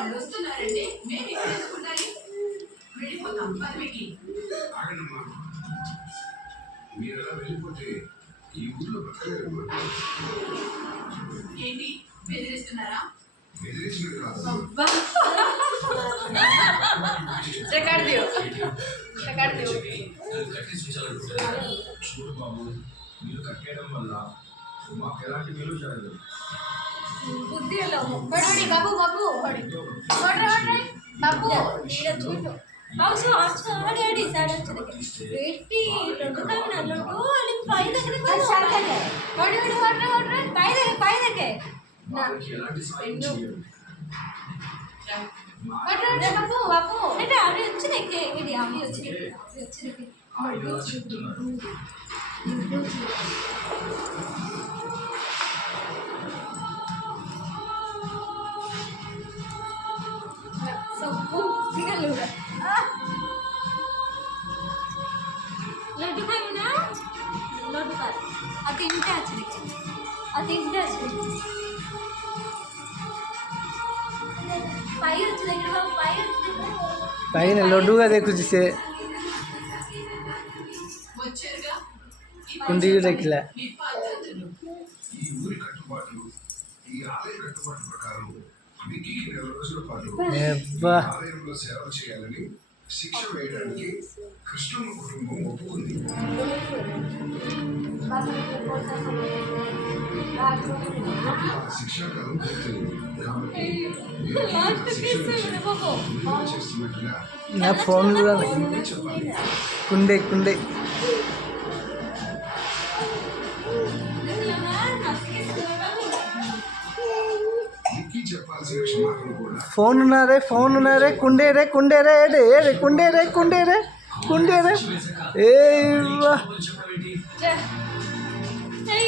వాళ్ళు వస్తున్నారంటే మేము ఇక్కడ ఉండాలి. వెళ్ళిపోతాం పదవికి. మీరు ఎలా వెళ్ళిపోతే ఈ ఊర్లో బ్రతకలేరు. ఏంటి బెదిరిస్తున్నారా? బెదిరించినట్టు కాదు. చూడు బాబు, మీరు కట్టేయడం వల్ల మాకు ఎలాంటి మేలు జరగదు. బాబు బాబు బాబు చూడు బాబు ఆడి ఆడి సార్ పెట్టి రెండు కావాలి పై దగ్గర పై దగ్గర వాళ్ళకి ఎలాంటి సాయం చేయరు. బాబు బాబు అంటే అవి వచ్చినాయి ఇది అవి వచ్చినాయి ఆయన అలా చెప్తున్నారు. लड्डू खाएंगे ना लड्डू खा अति इंटे अच्छे पाई अच्छे देख रहे हो पाई పైన లడ్డుగా దేకుచిసే వచ్చారుగా. కుండి రెక్కిలా మీ పద్ధతులు ఈ ఊరి కట్టుబాట్లు, ఈ ఆలయ కట్టుబాట్ల ప్రకారం వికీకి 2 రోజుల పాటు అబ్బా ఆలయంలో సేవలు చేయాలని శిక్ష వేయడానికి కృష్ణమ్మ కుటుంబం ఒప్పుకుంది. ఆ శిక్షాకాలం పూర్తయింది కాబట్టి చేస్తున్నట్టుగా నా ఫోన్ కూడా చెప్పాలి. కుండే వికీ చెప్పాల్సిన క్షమాపణ కూడా ఫోన్ ఉన్నారే కుండే రే ఏడే కుండే రే ఏ Hey,